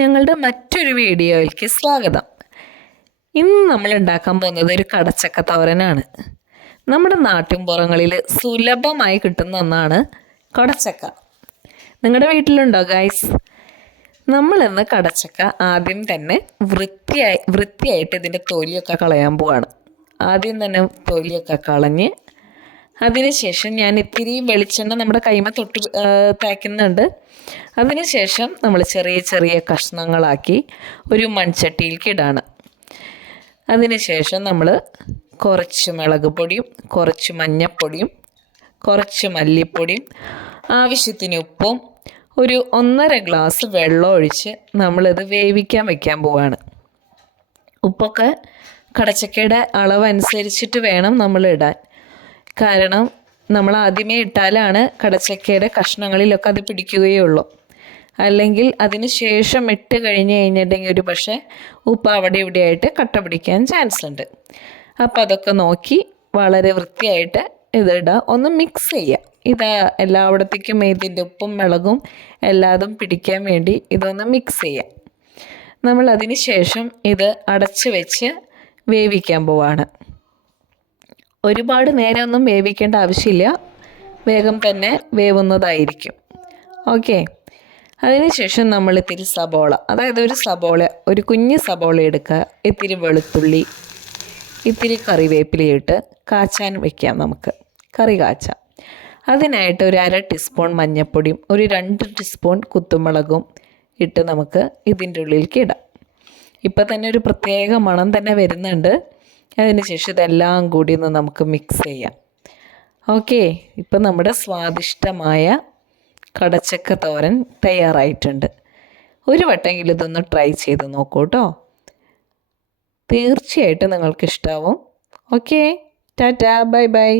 ഞങ്ങളുടെ മറ്റൊരു വീഡിയോയിലേക്ക് സ്വാഗതം. ഇന്ന് നമ്മൾ ഉണ്ടാക്കാൻ പോകുന്നത് ഒരു കടച്ചക്ക തോരനാണ്. നമ്മുടെ നാട്ടിൻപുറങ്ങളിൽ സുലഭമായി കിട്ടുന്ന ഒന്നാണ് കടച്ചക്ക. നിങ്ങളുടെ വീട്ടിലുണ്ടോ ഗൈസ്? നമ്മളിന്ന് കടച്ചക്ക ആദ്യം തന്നെ വൃത്തിയായിട്ട് ഇതിൻ്റെ തൊലിയൊക്കെ കളയാൻ പോവാണ്. ആദ്യം തന്നെ തൊലിയൊക്കെ കളഞ്ഞ് അതിനുശേഷം ഞാൻ ഇത്തിരി വെളിച്ചെണ്ണ നമ്മുടെ കൈമ തൊട്ട് തേക്കുന്നുണ്ട്. അതിനുശേഷം നമ്മൾ ചെറിയ ചെറിയ കഷ്ണങ്ങളാക്കി ഒരു മൺചട്ടിയിലേക്ക് ഇടാണ്. അതിനുശേഷം നമ്മൾ കുറച്ച് മുളക് പൊടിയും കുറച്ച് മഞ്ഞൾപ്പൊടിയും കുറച്ച് മല്ലിപ്പൊടിയും ആവശ്യത്തിന് ഉപ്പും ഒരു 1.5 ഗ്ലാസ് വെള്ളം ഒഴിച്ച് നമ്മളിത് വേവിക്കാൻ വയ്ക്കാൻ പോവാണ്. ഉപ്പൊക്കെ കടച്ചക്കയുടെ അളവനുസരിച്ചിട്ട് വേണം നമ്മൾ ഇടാൻ. കാരണം നമ്മൾ ആദ്യമേ ഇട്ടാലാണ് കടച്ചക്കയുടെ കഷ്ണങ്ങളിലൊക്കെ അത് പിടിക്കുകയുള്ളൂ. അല്ലെങ്കിൽ അതിന് ശേഷം ഇട്ട് കഴിഞ്ഞിട്ടുണ്ടെങ്കിൽ ഒരു പക്ഷേ ഉപ്പ് അവിടെ ഇവിടെയായിട്ട് കട്ട പിടിക്കാൻ ചാൻസ് ഉണ്ട്. അപ്പോൾ അതൊക്കെ നോക്കി വളരെ വൃത്തിയായിട്ട് ഇതിടുക, ഒന്ന് മിക്സ് ചെയ്യുക. ഇത് എല്ലായിടത്തേക്കും ഇതിൻ്റെ ഉപ്പും മുളകും എല്ലാതും പിടിക്കാൻ വേണ്ടി ഇതൊന്ന് മിക്സ് ചെയ്യുക. നമ്മൾ അതിന് ശേഷം ഇത് അടച്ച് വെച്ച് വേവിക്കാൻ പോവാണ്. ഒരുപാട് നേരമൊന്നും വേവിക്കേണ്ട ആവശ്യമില്ല, വേഗം തന്നെ വേവുന്നതായിരിക്കും. ഓക്കെ, അതിനുശേഷം നമ്മൾ ഇത്തിരി സബോള, അതായത് ഒരു കുഞ്ഞ് സബോള എടുക്കുക, ഇത്തിരി വെളുത്തുള്ളി, ഇത്തിരി കറിവേപ്പിലയിട്ട് കാച്ചാൻ വയ്ക്കാം. നമുക്ക് കറി കാച്ചാം. അതിനായിട്ട് ഒരു 1/2 ടീസ്പൂൺ മഞ്ഞൾപ്പൊടിയും ഒരു 2 ടീസ്പൂൺ കുത്തുമുളകും ഇട്ട് നമുക്ക് ഇതിൻ്റെ ഉള്ളിലേക്ക് ഇടാം. ഇപ്പം തന്നെ ഒരു പ്രത്യേക മണം തന്നെ വരുന്നുണ്ട്. അതിനുശേഷം ഇതെല്ലാം കൂടി ഒന്ന് നമുക്ക് മിക്സ് ചെയ്യാം. ഓക്കെ, ഇപ്പം നമ്മുടെ സ്വാദിഷ്ടമായ കടച്ചക്ക തോരൻ തയ്യാറായിട്ടുണ്ട്. ഒരു വട്ടമെങ്കിലും ഇതൊന്ന് ട്രൈ ചെയ്ത് നോക്കൂ കേട്ടോ. തീർച്ചയായിട്ടും നിങ്ങൾക്കിഷ്ടാവും. Okay, tata, bye by.